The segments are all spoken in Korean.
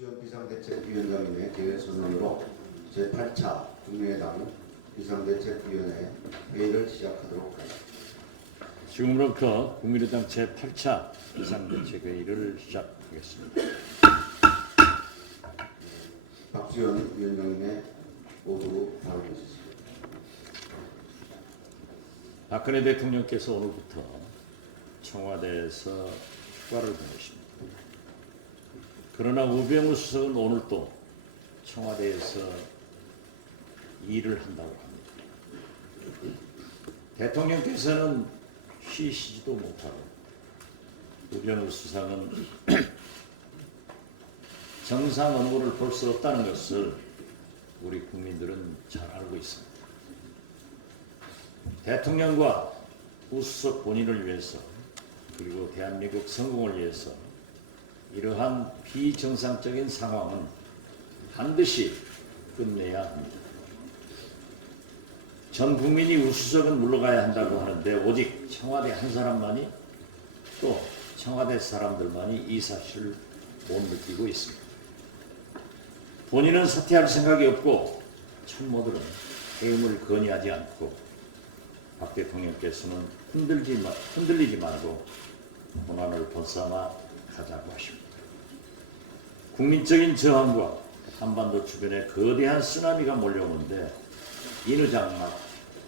박주현 비상대책위원장님의 개회 선언으로 제8차 국민의당 비상대책위원회 회의를 시작하도록 하겠습니다. 지금부터 국민의당 제8차 비상대책회의를 시작하겠습니다. 박주현 위원장님의 모두 발언해 주십시오. 박근혜 대통령께서 오늘부터 청와대에서 휴가를 보내십니다. 그러나 우병우 수석은 오늘도 청와대에서 일을 한다고 합니다. 대통령께서는 쉬시지도 못하고 우병우 수석은 정상 업무를 볼 수 없다는 것을 우리 국민들은 잘 알고 있습니다. 대통령과 우수석 본인을 위해서 그리고 대한민국 성공을 위해서 이러한 비정상적인 상황은 반드시 끝내야 합니다. 전 국민이 우수석은 물러가야 한다고 하는데 오직 청와대 한 사람만이 또 청와대 사람들만이 이 사실을 못 느끼고 있습니다. 본인은 사퇴할 생각이 없고 참모들은 해임을 건의하지 않고 박 대통령께서는 흔들리지 말고 고난을 벗삼아 가자고 하십니다. 국민적인 저항과 한반도 주변에 거대한 쓰나미가 몰려오는데 인의장막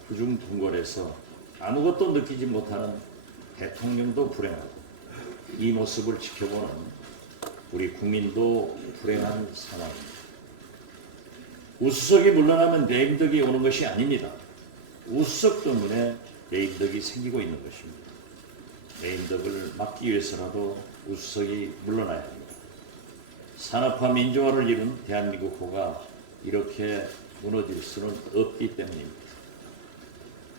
후중둥궐에서 아무것도 느끼지 못하는 대통령도 불행하고 이 모습을 지켜보는 우리 국민도 불행한 상황입니다. 우수석이 물러나면 내임덕이 오는 것이 아닙니다. 우수석 때문에 내임덕이 생기고 있는 것입니다. 내임덕을 막기 위해서라도 우수석이 물러나야 합니다. 산업화 민주화를 이룬 대한민국 호가 이렇게 무너질 수는 없기 때문입니다.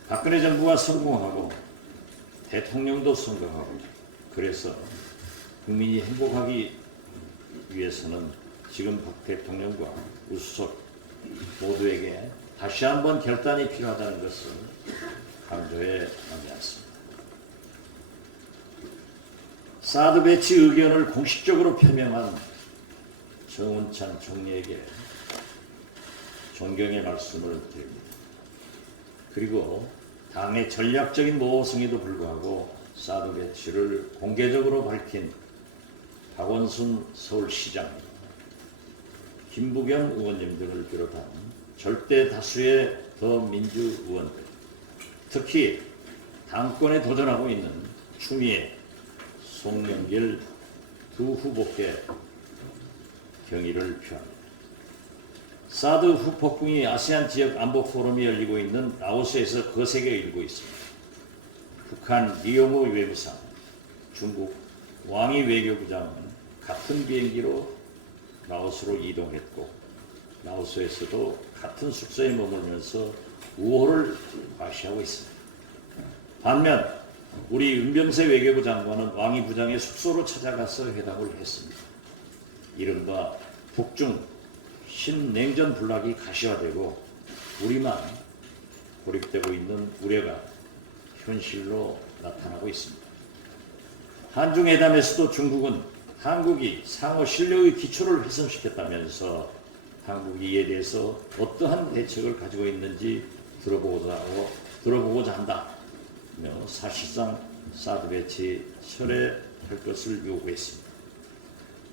박근혜 정부가 성공하고 대통령도 성공하고 그래서 국민이 행복하기 위해서는 지금 박 대통령과 우수석 모두에게 다시 한번 결단이 필요하다는 것을 강조해 나가지 않습니다. 사드 배치 의견을 공식적으로 표명한 정운찬 총리에게 존경의 말씀을 드립니다. 그리고 당의 전략적인 모성에도 불구하고 사드 배치를 공개적으로 밝힌 박원순 서울시장, 김부겸 의원님 등을 비롯한 절대 다수의 더민주 의원들, 특히 당권에 도전하고 있는 추미애, 송영길 두 후보께 경의를 표합니다. 사드 후폭풍이 아세안 지역 안보 포럼이 열리고 있는 라오스에서 거세게 일고 있습니다. 북한 리용호 외무상, 중국 왕이 외교부장은 같은 비행기로 라오스로 이동했고 라오스에서도 같은 숙소에 머물면서 우호를 과시하고 있습니다. 반면 우리 은병세 외교부 장관은 왕이 부장의 숙소로 찾아가서 회담을 했습니다. 이른바 북중 신냉전 불락이 가시화되고 우리만 고립되고 있는 우려가 현실로 나타나고 있습니다. 한중회담에서도 중국은 한국이 상호 신뢰의 기초를 훼손시켰다면서 한국이 이에 대해서 어떠한 대책을 가지고 있는지 들어보고자 한다며 사실상 사드 배치 철회할 것을 요구했습니다.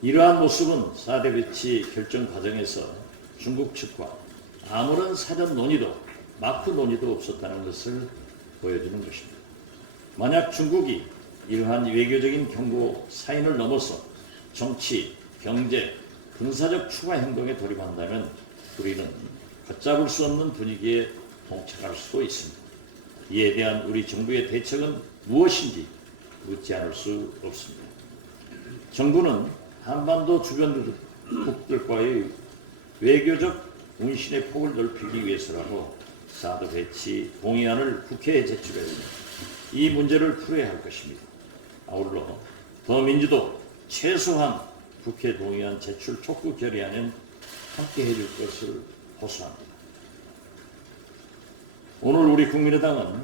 이러한 모습은 사드 배치 결정 과정에서 중국 측과 아무런 사전 논의도 마크 논의도 없었다는 것을 보여주는 것입니다. 만약 중국이 이러한 외교적인 경고 사인을 넘어서 정치, 경제, 군사적 추가 행동에 돌입한다면 우리는 걷잡을 수 없는 분위기에 봉착할 수도 있습니다. 이에 대한 우리 정부의 대책은 무엇인지 묻지 않을 수 없습니다. 정부는 한반도 주변국들과의 외교적 운신의 폭을 넓히기 위해서라도 사드 배치 동의안을 국회에 제출해서 이 문제를 풀어야 할 것입니다. 아울러 더민주도 최소한 국회 동의안 제출 촉구 결의안은 함께 해줄 것을 호소합니다. 오늘 우리 국민의당은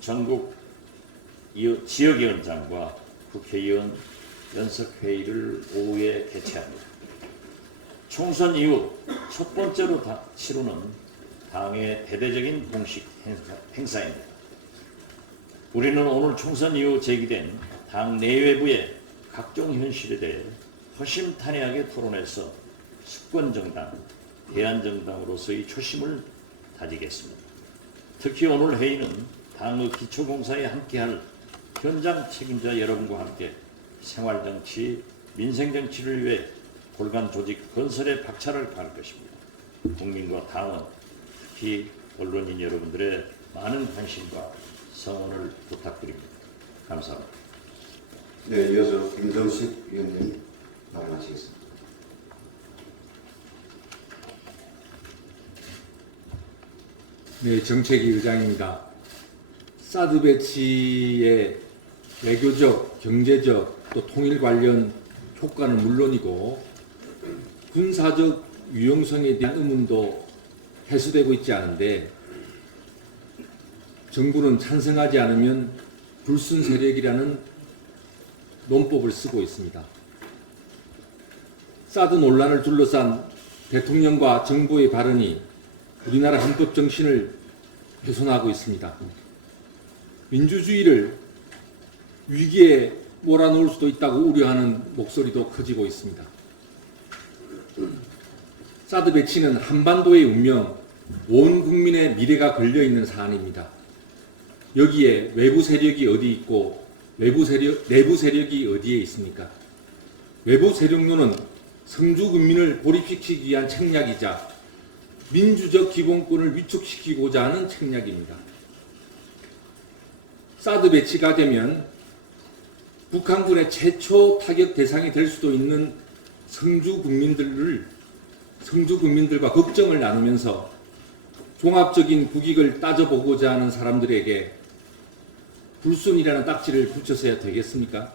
전국 지역위원장과 국회의원 연석회의를 오후에 개최합니다. 총선 이후 첫 번째로 치르는 당의 대대적인 공식 행사입니다. 우리는 오늘 총선 이후 제기된 당 내외부의 각종 현실에 대해 허심탄회하게 토론해서 집권정당, 대안정당으로서의 초심을 다지겠습니다. 특히 오늘 회의는 당의 기초공사에 함께할 현장 책임자 여러분과 함께 생활정치, 민생정치를 위해 골간 조직 건설에 박차를 가할 것입니다. 국민과 당은 특히 언론인 여러분들의 많은 관심과 성원을 부탁드립니다. 감사합니다. 네, 이어서 김정식 위원님 발언하시겠습니다. 네, 정책위 의장입니다. 사드 배치의 외교적, 경제적, 또 통일 관련 효과는 물론이고 군사적 유용성에 대한 의문도 해소되고 있지 않은데 정부는 찬성하지 않으면 불순 세력이라는 논법을 쓰고 있습니다. 사드 논란을 둘러싼 대통령과 정부의 발언이 우리나라 헌법 정신을 훼손하고 있습니다. 민주주의를 위기에 몰아넣을 수도 있다고 우려하는 목소리도 커지고 있습니다. 사드 배치는 한반도의 운명, 온 국민의 미래가 걸려있는 사안입니다. 여기에 외부 세력이 어디 있고 내부 세력이 어디에 있습니까? 외부 세력론은 성주 국민을 고립시키기 위한 책략이자 민주적 기본권을 위축시키고자 하는 책략입니다. 사드 배치가 되면 북한군의 최초 타격 대상이 될 수도 있는 성주 국민들과 걱정을 나누면서 종합적인 국익을 따져보고자 하는 사람들에게 불순이라는 딱지를 붙여서야 되겠습니까?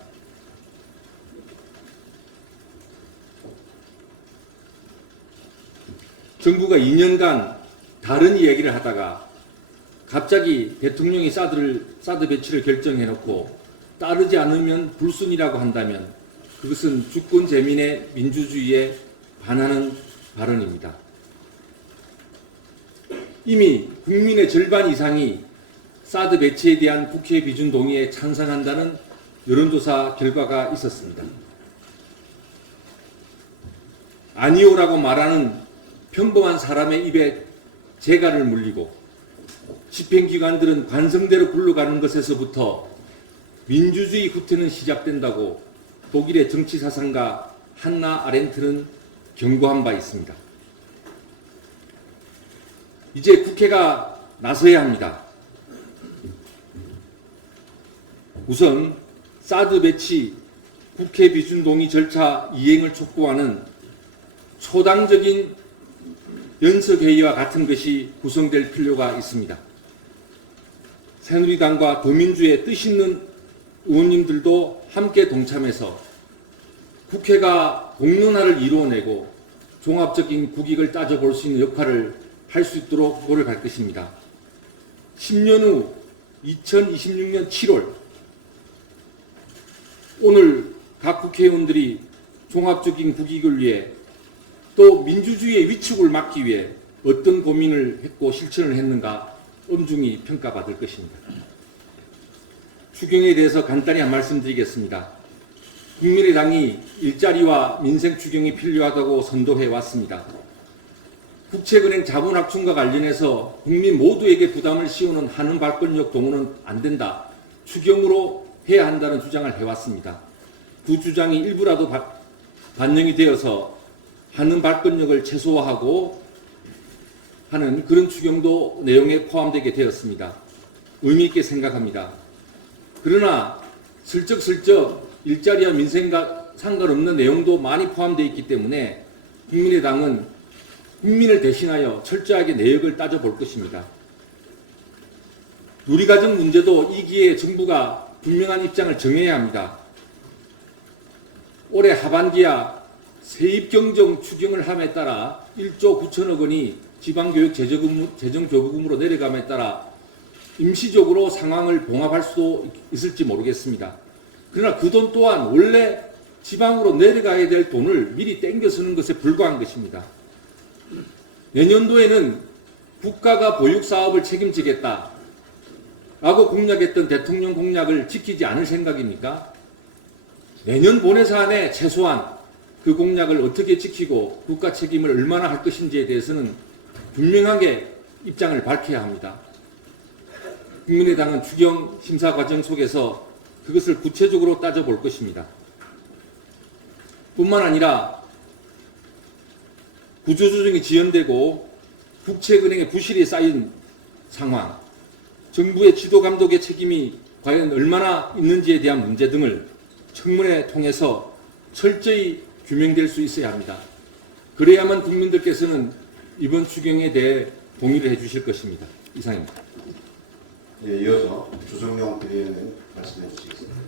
정부가 2년간 다른 이야기를 하다가 갑자기 대통령이 사드 배치를 결정해놓고 따르지 않으면 불순이라고 한다면 그것은 주권 재민의 민주주의에 반하는 발언입니다. 이미 국민의 절반 이상이 사드 배치에 대한 국회 비준 동의에 찬성한다는 여론조사 결과가 있었습니다. 아니오라고 말하는 평범한 사람의 입에 재갈을 물리고 집행기관들은 관성대로 굴러가는 것에서부터 민주주의 후퇴는 시작된다고 독일의 정치사상가 한나 아렌트는 경고한 바 있습니다. 이제 국회가 나서야 합니다. 우선 사드 배치 국회 비준 동의 절차 이행을 촉구하는 초당적인 연석회의와 같은 것이 구성될 필요가 있습니다. 새누리당과 더민주의 뜻 있는 의원님들도 함께 동참해서 국회가 공론화를 이루어내고 종합적인 국익을 따져볼 수 있는 역할을 할 수 있도록 노력할 것입니다. 10년 후 2026년 7월 오늘 각 국회의원들이 종합적인 국익을 위해 또 민주주의의 위축을 막기 위해 어떤 고민을 했고 실천을 했는가 엄중히 평가받을 것입니다. 추경에 대해서 간단히 한 말씀 드리겠습니다. 국민의당이 일자리와 민생 추경이 필요하다고 선도해 왔습니다. 국채은행 자본합충과 관련해서 국민 모두에게 부담을 씌우는 한은 발권력 동원은 안 된다. 추경으로 해야 한다는 주장을 해왔습니다. 그 주장이 일부라도 반영이 되어서 한은 발권력을 최소화하고 하는 그런 추경도 내용에 포함되게 되었습니다. 의미 있게 생각합니다. 그러나 슬쩍슬쩍 일자리와 민생과 상관없는 내용도 많이 포함되어 있기 때문에 국민의당은 국민을 대신하여 철저하게 내역을 따져볼 것입니다. 누리과정 문제도 이 기회에 정부가 분명한 입장을 정해야 합니다. 올해 하반기야 세입경정 추경을 함에 따라 1조 9천억 원이 지방교육 재정교부금으로 내려감에 따라 임시적으로 상황을 봉합할 수도 있을지 모르겠습니다. 그러나 그 돈 또한 원래 지방으로 내려가야 될 돈을 미리 땡겨 쓰는 것에 불과한 것입니다. 내년도에는 국가가 보육사업을 책임지겠다 라고 공약했던 대통령 공약을 지키지 않을 생각입니까? 내년 본회사안에 최소한 그 공약을 어떻게 지키고 국가 책임을 얼마나 할 것인지에 대해서는 분명하게 입장을 밝혀야 합니다. 국민의당은 추경 심사 과정 속에서 그것을 구체적으로 따져볼 것입니다. 뿐만 아니라 구조조정이 지연되고 국채은행의 부실이 쌓인 상황, 정부의 지도 감독의 책임이 과연 얼마나 있는지에 대한 문제 등을 청문회 통해서 철저히 규명될 수 있어야 합니다. 그래야만 국민들께서는 이번 추경에 대해 동의를 해주실 것입니다. 이상입니다. 예, 이어서 주성용 대리위원님 말씀해 주시겠습니다.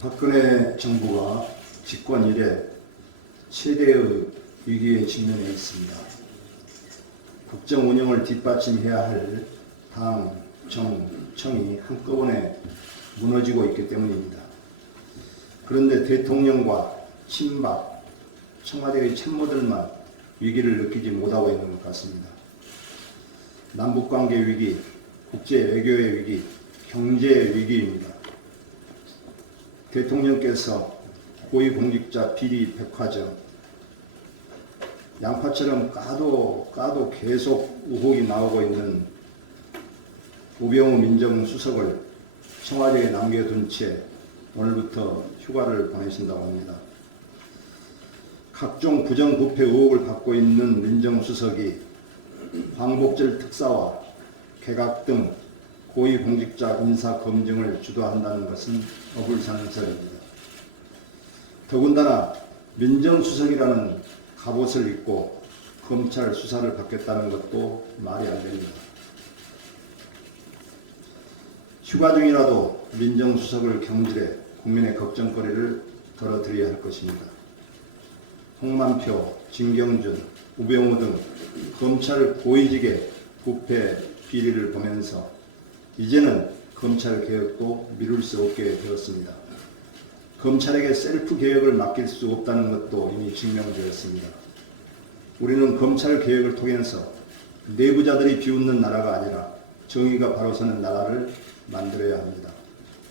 박근혜 정부가 집권 이래 최대의 위기에 직면해 있습니다. 국정 운영을 뒷받침해야 할 당, 정, 청이 한꺼번에 무너지고 있기 때문입니다. 그런데 대통령과 친박, 청와대의 참모들만 위기를 느끼지 못하고 있는 것 같습니다. 남북관계 위기, 국제 외교의 위기, 경제 위기입니다. 대통령께서 고위공직자 비리 백화점, 양파처럼 까도 계속 의혹이 나오고 있는 우병우 민정수석을 청와대에 남겨둔 채 오늘부터 휴가를 보내신다고 합니다. 각종 부정부패 의혹을 받고 있는 민정수석이 광복절 특사와 개각 등 고위공직자 인사검증을 주도한다는 것은 어불상설입니다. 더군다나 민정수석이라는 갑옷을 입고 검찰 수사를 받겠다는 것도 말이 안 됩니다. 휴가 중이라도 민정수석을 경질해 국민의 걱정거리를 덜어드려야 할 것입니다. 홍만표, 진경준, 우병우 등 검찰 고위직의 부패 비리를 보면서 이제는 검찰 개혁도 미룰 수 없게 되었습니다. 검찰에게 셀프 개혁을 맡길 수 없다는 것도 이미 증명되었습니다. 우리는 검찰 개혁을 통해서 내부자들이 비웃는 나라가 아니라 정의가 바로 서는 나라를 만들어야 합니다.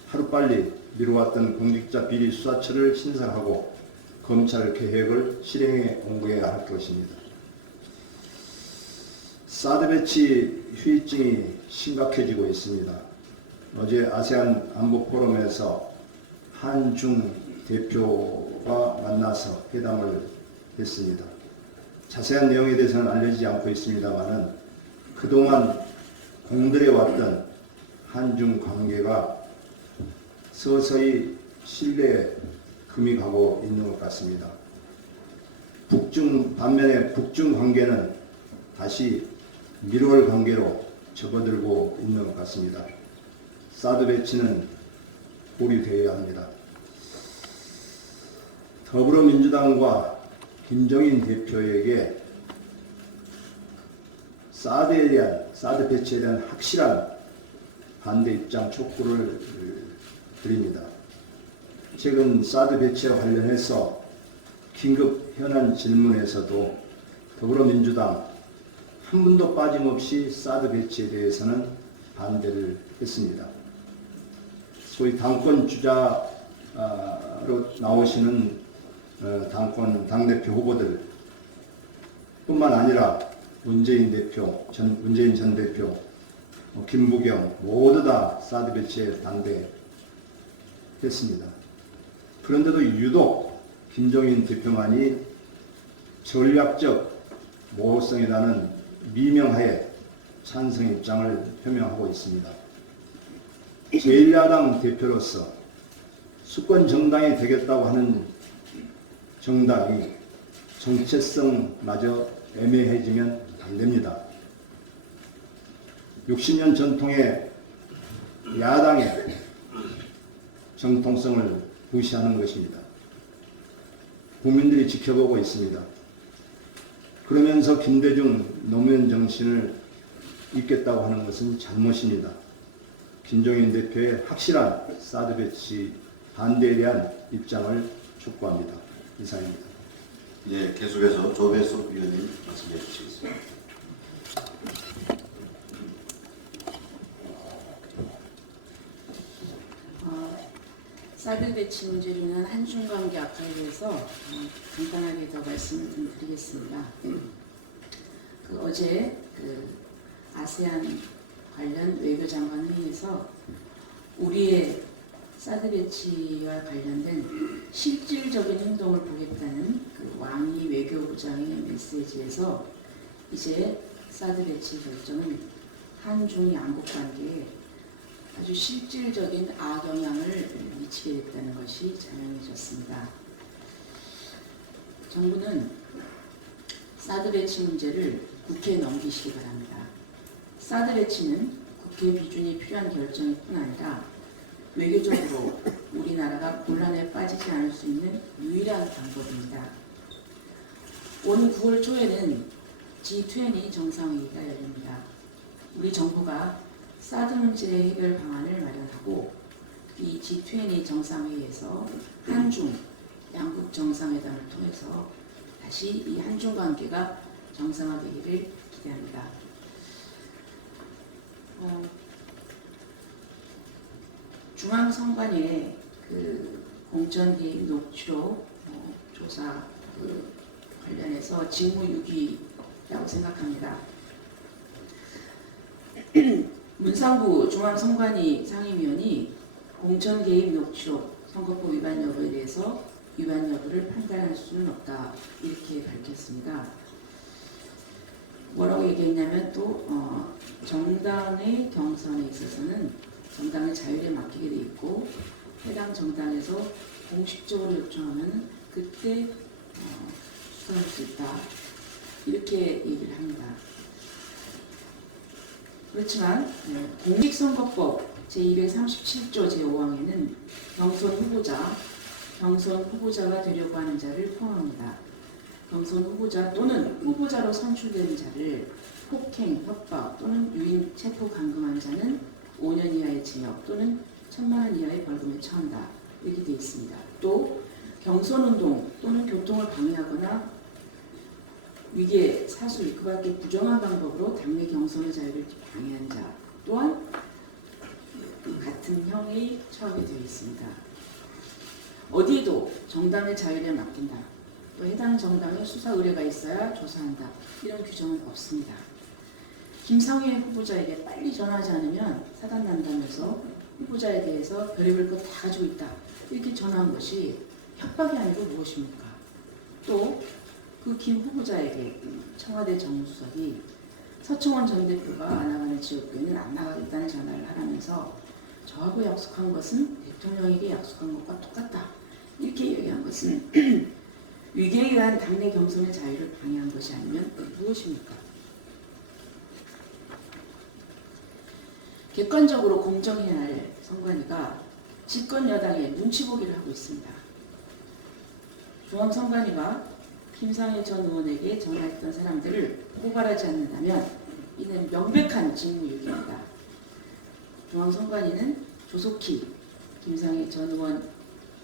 하루빨리 미뤄왔던 공직자 비리 수사처를 신설하고 검찰 개혁을 실행에 옮겨야 할 것입니다. 사드 배치 후유증이 심각해지고 있습니다. 어제 아세안 안보 포럼에서 한중 대표가 만나서 회담을 했습니다. 자세한 내용에 대해서는 알려지지 않고 있습니다만은 그동안 공들여 왔던 한중 관계가 서서히 신뢰에 금이 가고 있는 것 같습니다. 반면에 북중 관계는 다시 밀월 관계로 접어들고 있는 것 같습니다. 사드 배치는 보류되어야 합니다. 더불어민주당과 김종인 대표에게 사드 배치에 대한 확실한 반대 입장 촉구를 드립니다. 최근 사드 배치와 관련해서 긴급 현안 질문에서도 더불어민주당 한 분도 빠짐없이 사드 배치에 대해서는 반대를 했습니다. 소위 당권 주자로 나오시는 당대표 후보들 뿐만 아니라 문재인 전 대표, 김부겸 모두 다 사드 배치에 반대했습니다. 그런데도 유독 김종인 대표만이 전략적 모호성이라는 미명하에 찬성 입장을 표명하고 있습니다. 제1야당 대표로서 수권 정당이 되겠다고 하는 정당이 정체성마저 애매해지면 안 됩니다. 60년 전통의 야당의 정통성을 무시하는 것입니다. 국민들이 지켜보고 있습니다. 그러면서 김대중 노무현 정신을 있겠다고 하는 것은 잘못입니다. 김종인 대표의 확실한 사드 배치 반대에 대한 입장을 촉구합니다. 이상입니다. 이제 계속해서 조배석 위원님 말씀해 주시겠습니다. 사드 배치 문제로 인한 한중 관계 악화에 대해서 간단하게 더 말씀을 좀 드리겠습니다. 어제 아세안 관련 외교장관 회의에서 우리의 사드 배치와 관련된 실질적인 행동을 보겠다는 왕이 외교부장의 메시지에서 이제 사드 배치 결정은 한중 양국 관계에 아주 실질적인 악영향을 미치게 됐다는 것이 자명해졌습니다. 정부는 사드 배치 문제를 국회에 넘기시기 바랍니다. 사드 배치는 국회 비준이 필요한 결정일 뿐 아니라 외교적으로 우리나라가 곤란에 빠지지 않을 수 있는 유일한 방법입니다. 오는 9월 초에는 G20 정상회의가 열립니다. 우리 정부가 사드 문제 해결 방안을 마련하고 이 G20 정상회의에서 한중 양국 정상회담을 통해서 다시 이 한중 관계가 정상화되기를 기대합니다. 중앙선관위의 공천개입 녹취록 조사 관련해서 직무유기라고 생각합니다. 문상부 중앙선관위 상임위원이 공천개입 녹취록 선거법 위반 여부에 대해서 위반 여부를 판단할 수는 없다 이렇게 밝혔습니다. 뭐라고 얘기했냐면 또 정당의 경선에 있어서는 정당의 자율에 맡기게 돼 있고 해당 정당에서 공식적으로 요청하면 그때 수사할 수 있다 이렇게 얘기를 합니다. 그렇지만 공직선거법 제237조 제5항에는 경선 후보자가 되려고 하는 자를 포함합니다. 경선 후보자 또는 후보자로 선출된 자를 폭행, 협박 또는 유인, 체포, 감금한 자는 5년 이하의 징역 또는 1,000만 원 이하의 벌금에 처한다. 이렇게 되어 있습니다. 또 경선운동 또는 교통을 방해하거나 위계, 사술, 그 밖에 부정한 방법으로 당내 경선의 자유를 방해한 자 또한 같은 형에 처하게 되어 있습니다. 어디에도 정당의 자율에 맡긴다. 또 해당 정당에 수사 의뢰가 있어야 조사한다. 이런 규정은 없습니다. 김상회 후보자에게 빨리 전화하지 않으면 사단난다면서 후보자에 대해서 별의별 것 다 가지고 있다. 이렇게 전화한 것이 협박이 아니고 무엇입니까? 또 그 김 후보자에게 청와대 정무수석이 서청원 전 대표가 안 나가는 지역구에는 안 나가겠다는 전화를 하라면서 저하고 약속한 것은 대통령에게 약속한 것과 똑같다. 이렇게 얘기한 것은 위계에 의한 당내 경선의 자유를 방해한 것이 아니면 무엇입니까? 객관적으로 공정해야 할 선관위가 집권 여당의 눈치 보기를 하고 있습니다. 중앙선관위가 김상회 전 의원에게 전화했던 사람들을 고발하지 않는다면 이는 명백한 직무유기입니다. 중앙선관위는 조속히 김상회 전 의원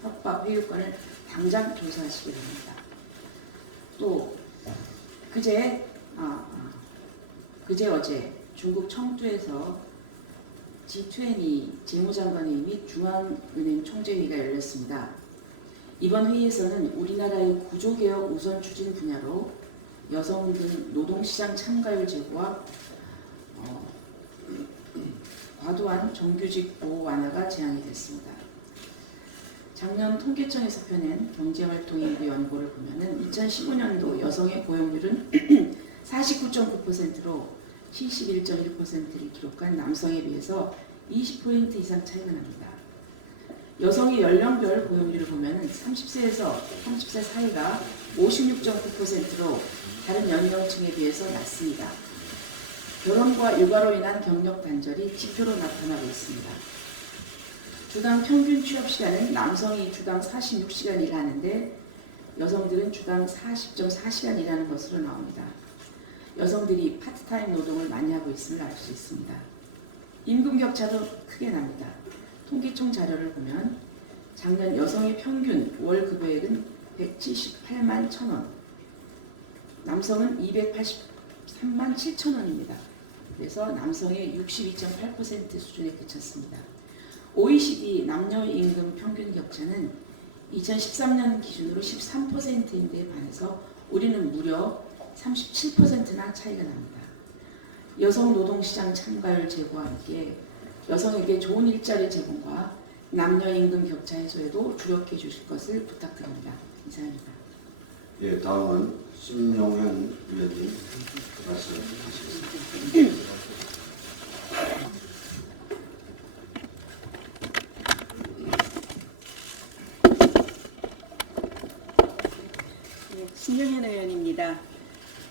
협박 회유권을 당장 조사하시기 바랍니다. 또 어제 중국 청두에서 G20 재무장관회의 및 중앙은행 총재회의가 열렸습니다. 이번 회의에서는 우리나라의 구조개혁 우선 추진 분야로 여성 등 노동시장 참가율 제고와 과도한 정규직 보호 완화가 제안이 됐습니다. 작년 통계청에서 펴낸 경제활동인구 연보를 보면은 2015년도 여성의 고용률은 49.9%로 71.1%를 기록한 남성에 비해서 20% 이상 차이가 납니다. 여성의 연령별 고용률을 보면 30세에서 30세 사이가 56.9%로 다른 연령층에 비해서 낮습니다. 결혼과 육아로 인한 경력 단절이 지표로 나타나고 있습니다. 주당 평균 취업시간은 남성이 주당 46시간 일하는데 여성들은 주당 40.4시간 일하는 것으로 나옵니다. 여성들이 파트타임 노동을 많이 하고 있음을 알 수 있습니다. 임금 격차도 크게 납니다. 통계청 자료를 보면 작년 여성의 평균 월 급여액은 178만 1,000원, 남성은 283만 7,000원입니다. 그래서 남성의 62.8% 수준에 그쳤습니다. OECD 남녀 임금 평균 격차는 2013년 기준으로 13%인데 반해서 우리는 무려 37%나 차이가 납니다. 여성 노동시장 참가율 제고와 함께 여성에게 좋은 일자리 제공과 남녀 임금 격차 해소에도 주력해 주실 것을 부탁드립니다. 이상입니다. 예, 다음은 심용현 위원님 말씀하시겠습니다. 신용현 의원입니다.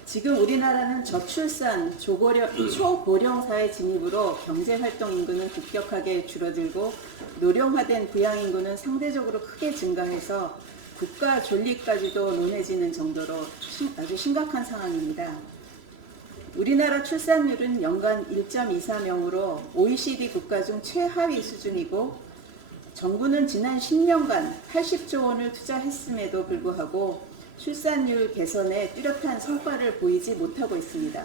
지금 우리나라는 저출산, 초고령 사회 진입으로 경제활동 인구는 급격하게 줄어들고 노령화된 부양 인구는 상대적으로 크게 증가해서 국가 존립까지도 논해지는 정도로 아주 심각한 상황입니다. 우리나라 출산율은 연간 1.23명으로 OECD 국가 중 최하위 수준이고 정부는 지난 10년간 80조 원을 투자했음에도 불구하고 출산율 개선에 뚜렷한 성과를 보이지 못하고 있습니다.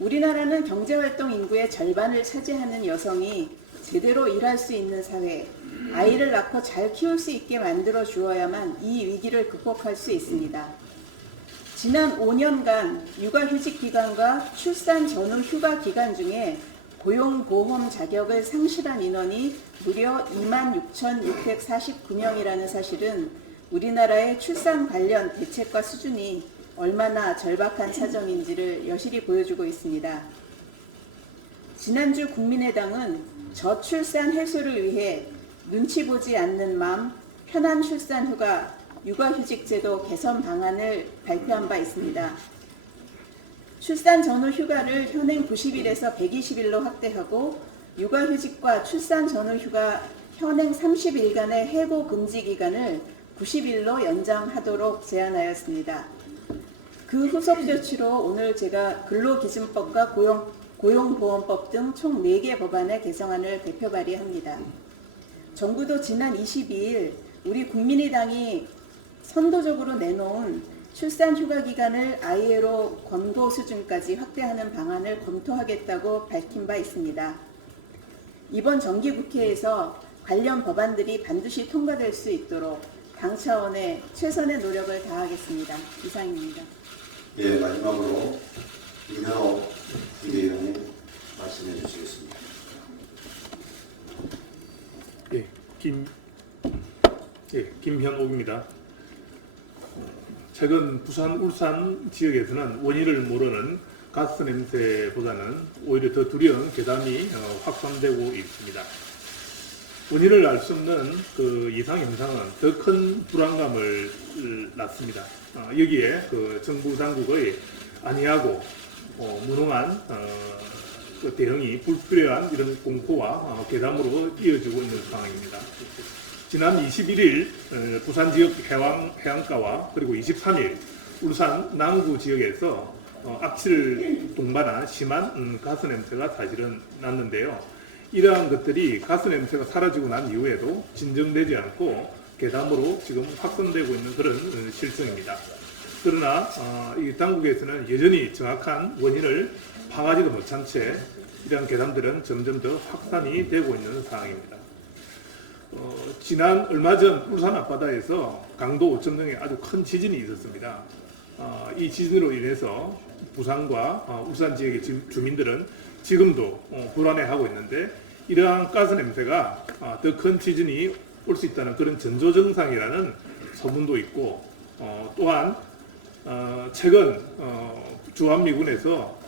우리나라는 경제활동 인구의 절반을 차지하는 여성이 제대로 일할 수 있는 사회, 아이를 낳고 잘 키울 수 있게 만들어 주어야만 이 위기를 극복할 수 있습니다. 지난 5년간 육아휴직 기간과 출산 전후 휴가 기간 중에 고용보험 자격을 상실한 인원이 무려 26,649명이라는 사실은 우리나라의 출산 관련 대책과 수준이 얼마나 절박한 사정인지를 여실히 보여주고 있습니다. 지난주 국민의당은 저출산 해소를 위해 눈치 보지 않는 맘, 편한 출산 휴가, 육아휴직 제도 개선 방안을 발표한 바 있습니다. 출산 전후 휴가를 현행 90일에서 120일로 확대하고 육아휴직과 출산 전후 휴가 현행 30일간의 해고 금지 기간을 90일로 연장하도록 제안하였습니다. 그 후속 조치로 오늘 제가 근로기준법과 고용보험법 등 총 4개 법안의 개정안을 대표 발의합니다. 정부도 지난 22일 우리 국민의당이 선도적으로 내놓은 출산 휴가 기간을 ILO 권고 수준까지 확대하는 방안을 검토하겠다고 밝힌 바 있습니다. 이번 정기국회에서 관련 법안들이 반드시 통과될 수 있도록 당 차원의 최선의 노력을 다하겠습니다. 이상입니다. 예, 마지막으로 김현호 부의원님 말씀해 주시겠습니다. 김현옥입니다. 최근 부산, 울산 지역에서는 원인을 모르는 가스 냄새보다는 오히려 더 두려운 괴담이 확산되고 있습니다. 원인을 알 수 없는 그 이상 현상은 더 큰 불안감을 낳습니다. 여기에 그 정부 당국의 안이하고 무능한 그 대응이 불필요한 이런 공포와 괴담으로 이어지고 있는 상황입니다. 지난 21일 부산 지역 해안가와 그리고 23일 울산 남구 지역에서 악취를 동반한 심한 가스 냄새가 사실은 났는데요. 이러한 것들이 가스 냄새가 사라지고 난 이후에도 진정되지 않고 괴담으로 지금 확산되고 있는 그런 실정입니다. 그러나 이 당국에서는 여전히 정확한 원인을 파악하지도 못한 채 이러한 괴담들은 점점 더 확산이 되고 있는 상황입니다. 지난 얼마 전 울산 앞바다에서 강도 5.0의 아주 큰 지진이 있었습니다. 이 지진으로 인해서 부산과 울산 지역의 주민들은 지금도 불안해하고 있는데 이러한 가스 냄새가 더 큰 지진이 올 수 있다는 그런 전조증상이라는 소문도 있고 또한 최근 주한미군에서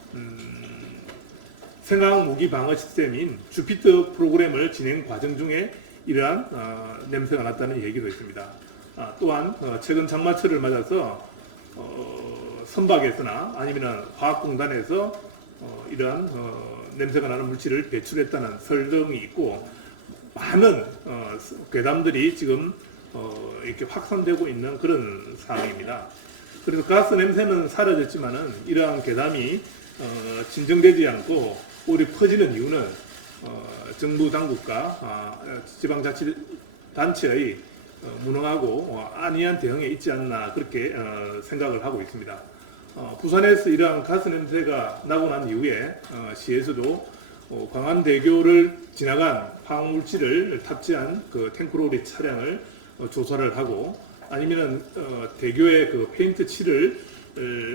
생화학무기 방어 시스템인 주피터 프로그램을 진행 과정 중에 이러한 냄새가 났다는 얘기도 있습니다. 또한 최근 장마철을 맞아서 선박에서나 아니면 화학공단에서 이러한 냄새가 나는 물질을 배출했다는 설정이 있고 많은 괴담들이 지금 이렇게 확산되고 있는 그런 상황입니다. 그래서 가스 냄새는 사라졌지만은 이러한 괴담이 진정되지 않고 오히려 퍼지는 이유는 정부 당국과 지방자치단체의 무능하고 안이한 대응에 있지 않나 그렇게 생각을 하고 있습니다. 부산에서 이러한 가스 냄새가 나고 난 이후에 시에서도 광안대교를 지나간 화학물질을 탑재한 그 탱크로리 차량을 조사를 하고 아니면은 대교에 그 페인트 칠을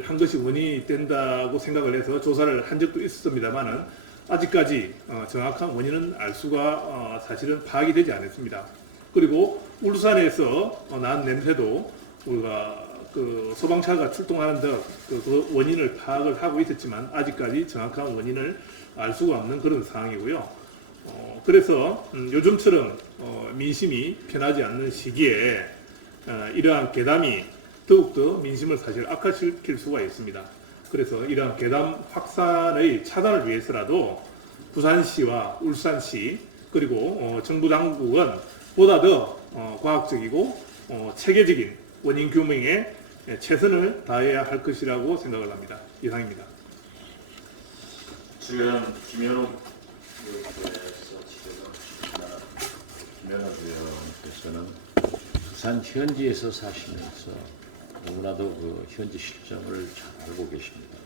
한 것이 원인이 된다고 생각을 해서 조사를 한 적도 있었습니다만은 아직까지 정확한 원인은 알 수가 사실은 파악이 되지 않았습니다. 그리고 울산에서 난 냄새도 우리가 그 소방차가 출동하는 등 그 원인을 파악을 하고 있었지만 아직까지 정확한 원인을 알 수가 없는 그런 상황이고요. 그래서 요즘처럼 민심이 편하지 않는 시기에 이러한 괴담이 더욱더 민심을 사실 악화시킬 수가 있습니다. 그래서 이러한 괴담 확산의 차단을 위해서라도 부산시와 울산시 그리고 정부 당국은 보다 더 과학적이고 체계적인 원인 규명에 최선을 다해야 할 것이라고 생각을 합니다. 이상입니다. 지금 김현욱 의원께서 김현욱 의원께서는 부산 현지에서 사시면서 너무나도 그 현지 실정을 잘 알고 계십니다.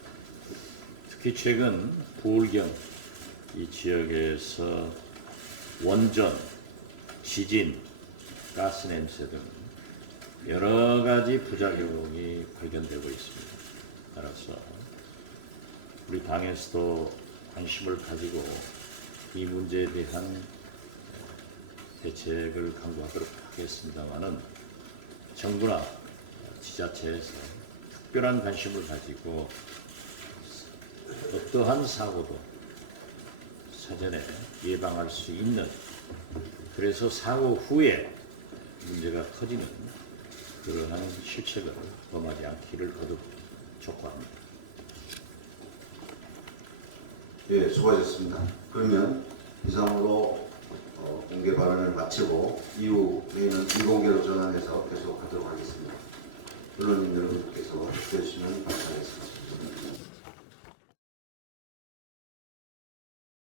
특히 최근 부울경 이 지역에서 원전, 지진, 가스 냄새 등 여러 가지 부작용이 발견되고 있습니다. 따라서 우리 당에서도 관심을 가지고 이 문제에 대한 대책을 강구하도록 하겠습니다마는 정부나 지자체에서 특별한 관심을 가지고 어떠한 사고도 사전에 예방할 수 있는 그래서 사고 후에 문제가 커지는 그러한 실책을 범하지 않기를 거듭 촉구합니다. 예, 수고하셨습니다. 그러면 이상으로 공개 발언을 마치고 이후에는 비공개로 전환해서 계속하도록 하겠습니다. 언론인 여러분께서 해주시면 감사하겠습니다.